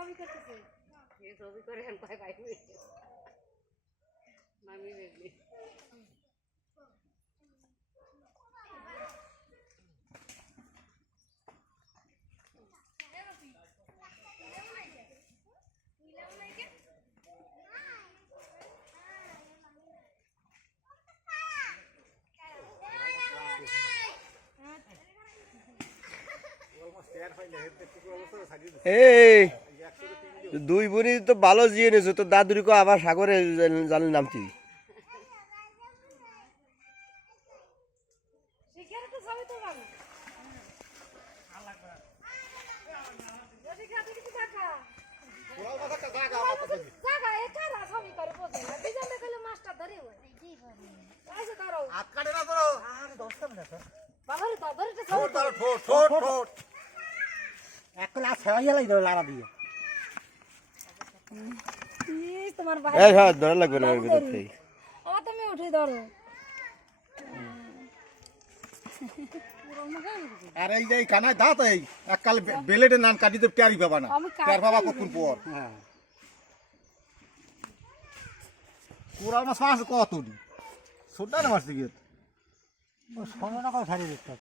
ছবি করতেছে? ছবি করে পাই পাই মামি বেবি এই দুই বুড়ি তো ভালো জিয়ে নিয়েছো তো দাদুরি কো আবার সাগরে জাল নামতি শিখে তো ছবি তো পাবো শিখে তুই তোমার ভাই এই হ্যাঁ ধরা লাগবে না এর ভিতর থেকে। ও তুমি উঠে ধরো। আর এই যে এই কানায় দাঁত এই এককাল বেলেটে নান কাটিতে টেরি পাবা না। পাবা কখন পর। কোরাল মাছ মাছ কত ছোট না মাছ দিকে